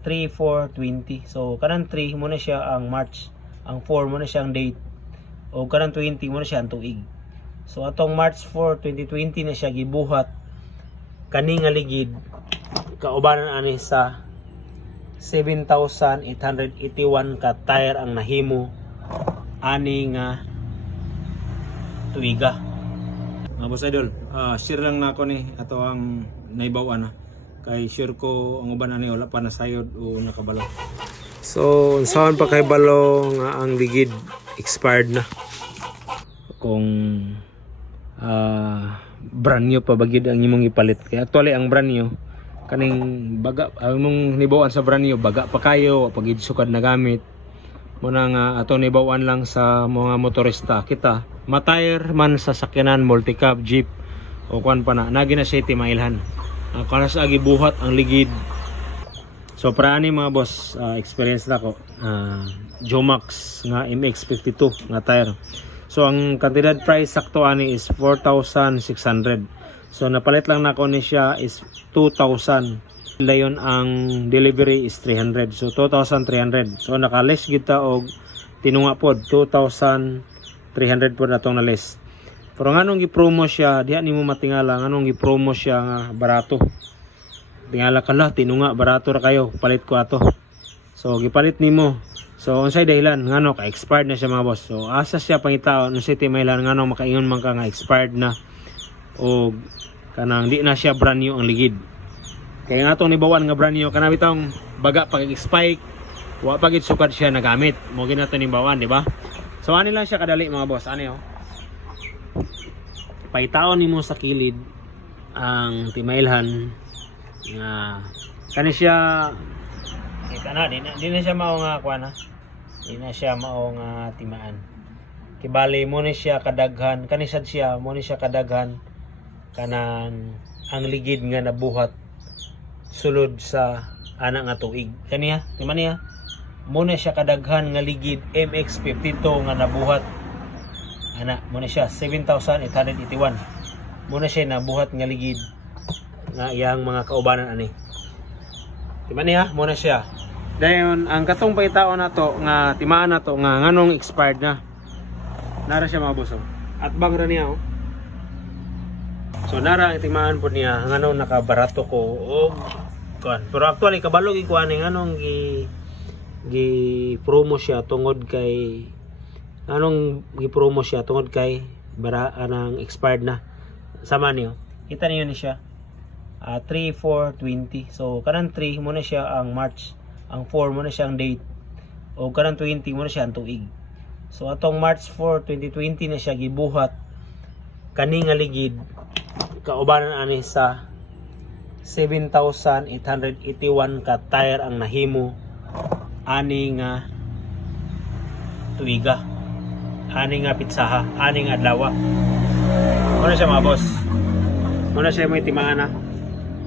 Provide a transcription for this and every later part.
3, 4, 20. So kanang 3 mo na siya ang March, ang 4 mo na siya ang date, o kanang 20 mo na siya ang tuig. So atong March 4, 2020 na siya gibuhat kani nga ligid kaubanan ani sa 7,881 ka tire ang nahimo ani nga tuiga. Mga boss idol, share lang na ako ni ato ang naibawan kay sure ko ang uban ani wala pa nasayod o nakabalo. So saan pa kay balo nga ang ligid expired na kung brand new pa bagid ang imong ipalit. Kaya actually ang brand new kaning baga ang mong nibawan sa brand new baga pa kayo pagid sukad na gamit mo na nga ato nibawan lang sa mga motorista kita matire man sa sakyanan multicab jeep o kuan pa na nagi na siya timailhan kana sa agi buhat ang ligid. So para ani mga boss experience na ko Jomax nga MX52 nga tire. So ang kantidad price sakto ani is 4,600. So napalit lang nako ni siya is 2,000. Dayon ang delivery is 300. So 2,300. So naka-less kita og tinunga pod 2,300 pod natong na less. Pero nganong gi-promo siya, diha nimo matingala nganong gi-promo siya nga barato. Tingala kala tinunga barato ra kayo, palit ko ato. So gipalit nimo. So unsay dahilan ngano ka expired na siya mga boss. So asa siya pangitaon unsay timaylan ngano makaingon man ka nga expired na o kanang di na siya brand new ang ligid. Kaya nga itong nibawan nga brand new kana bitong baga pag-spike wa pagit sukad siya nagamit mo ginato nibawan di ba? So ani lang siya kadali mga boss ani paitaon nimo sa kilid ang timailhan nga kani siya kita na di na siya mao nga kuan di na siya mao nga timaan kibali mo ni siya kadaghan kani sad siya mo ni siya kadaghan kanang ang ligid nga nabuhat sulod sa ana nga tuig kaniya timan niya mo na siya kadaghan nga ligid MX52 nga nabuhat ana mo na siya 7,881 mo na siya nabuhat nga ligid nga iyang mga kaubanan ani timan niya mo na siya. Dayon ang katong paitaon nato nga timaan nato nga nganong expired na nara siya mga boss at bang ra niya so nara ang timaan po niya nganong nakabarato ko kuan pero actually kabalo gi kuan nganong gi promo siya tungod kay anong gi promo siya tungod kay bara anang expired na sama niyo kita niyo ni siya 3, 4, 20. So kanang 3 mo na siya ang March, ang 4 mo na siya ang date, o kanang 20 mo na siya ang tuig. So atong March 4, 2020 na siya gibuhat kani nga ligid kaubanan ani sa 7,881 ka tire ang nahimo ani nga tuiga, ani nga pitsaha, ani nga adlaw. Muna siya mga boss, muna siya may timaan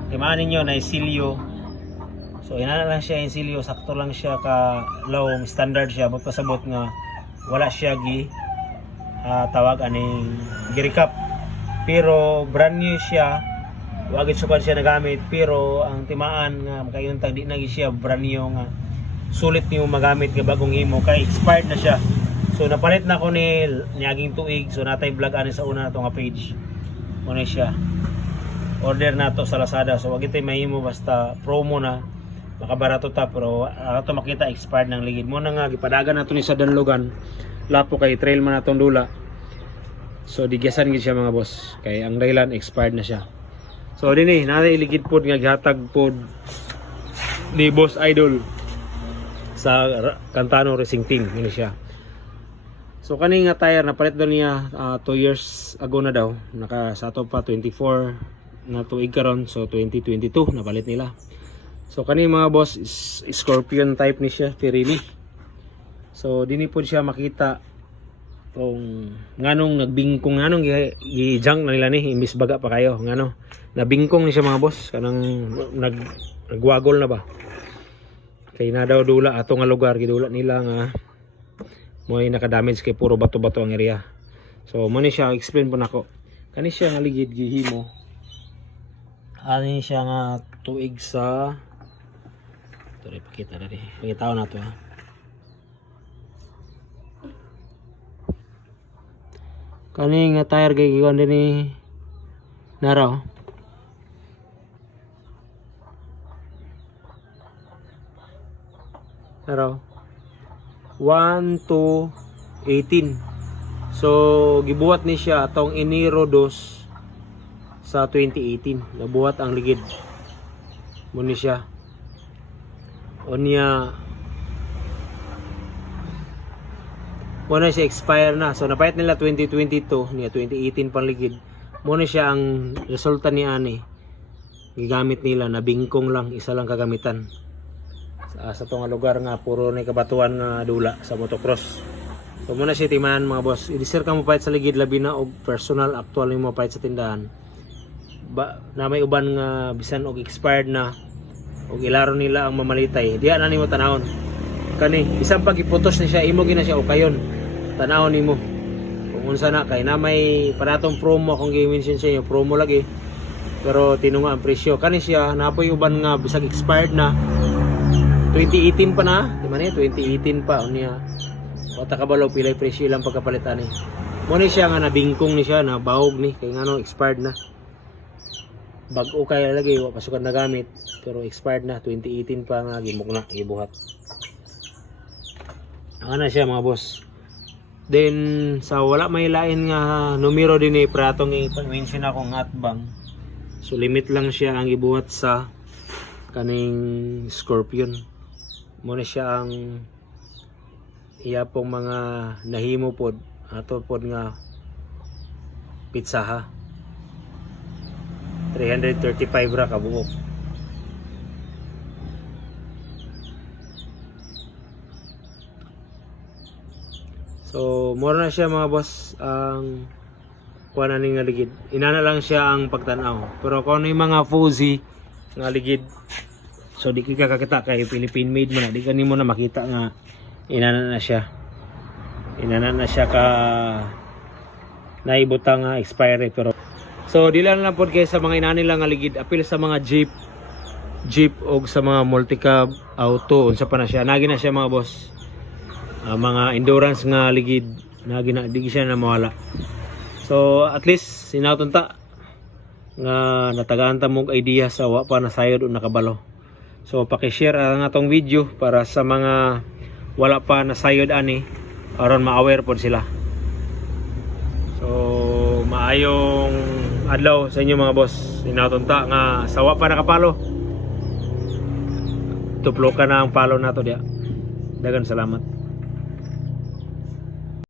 timaan ninyo na isilyo. So inana lang siya isilyo, sakto lang siya ka low standard siya magpasabot nga wala siya tawag aning gi-recap pero brand new siya wagid sukad siya nagamit pero ang timaan nga makayuntag di na siya brand new nga sulit niyo magamit nga bagong himo kay expired na siya. So napalit na ko ni niaging tuig so natay vlog ani sa una nato nga page mo na siya order nato sa Lazada. So wag ito'y mahimo basta promo na makabarato ta pero ato makita expired ng ligid mo na nga gipadagan nato ni sa Danlogan lapo kay trail man natong dula. So digyasan gid siya mga boss kay ang dahilan expired na siya. So dinhi natay ligid pod nga gihatag pod ni Boss Idol sa Cantano Racing Team ini siya. So kani nga tire napalit daw niya 2 years ago na daw naka sa ato pa 24 na tuig karon so 2022 napalit nila. So kani mga boss is Scorpion type ni siya Pirelli. So dini pod siya makita kung nganong nagbingkong nganong gi-junk na nila ni imbis baga pa kayo ngano nabingkong ni siya mga boss kanang nagwagol na ba kay na daw dula ato nga lugar gidula nila nga mo'y naka-damage kay puro bato-bato ang area. So mo ni siya explain po nako kani siya nga ligid gihimo ani siya nga tuig sa Ito rin pakita na rin. Pakita ko na ito ha. Kaning nga tire kay giwan din ni Naraw. Naraw. 1 to 18. So gibuhat ni siya atong Enero 2 sa 2018. Nabuhat ang ligid. Muni siya. Onya muna siya expire na. So napayat nila 2022 niya 2018 panligid. Muna siya ang resulta ni ani. Gigamit nila na bingkong lang, isa lang kagamitan. Sa tong lugar nga puro ni kabatuan nga dula sa motocross. So muna siya timan mga boss. I-desir ka mo payat sa ligid labi na og personal actual mo payat sa tindahan. Na may uban nga bisan og expired na og ilaro nila ang mamalitay. Diya na nimo tanahon. Kani isang pag iputos ni siya imo gina siya o kayon. Tanahon nimo. Kung unsa na kay na may paratong promo akong gi-mention sa inyo, promo lagi. Pero tinunga ang presyo. Kani siya napoy uban nga bisag expired na. 2018 pa na, di man 2018 pa unya. Wata kabalo pilay presyo lang pagkapalitan ni. Mo ni siya nga nabingkong ni siya na bahog ni kay ngano expired na. Bag-o kay lagi wa pasukan na gamit pero expired na 2018 pa nga gimok na gibuhat. Ano na siya mga boss. Then sa wala may lain nga numero din ni pratong i-mention akong hatbang. So limit lang siya ang gibuhat sa kaning Scorpion. Muna siya ang iya pong mga nahimo pod ato pod nga pitsaha. 335 ra kabuok. So mura na siya mga boss ang kuha na nga ligid. Inana lang siya ang pagtanaw. Pero kung ano yung mga fuzzy nga ligid, so di ka kakita kay Philippine made mo na. Di ka mo na makita nga inana na siya. Inana na siya ka naibutang nga expiry. Pero so di lang po kayo sa mga inani lang nga ligid. Apil sa mga jeep o sa mga multicab auto. Unsa pa na siya. Nagi na siya mga boss. Mga endurance nga ligid na di siya na mawala. So at least sinautunta nga natagaan ta mong idea sa wa pa nasayod o nakabalo. So paki-share ang atong video para sa mga wala pa nasayod ani aron ma-aware pod sila. So maayong adlaw sa inyo mga boss. Sinautunta nga sa wa pa nakapalo. Tuplo ka na ang palo nato diya. Dagan salamat.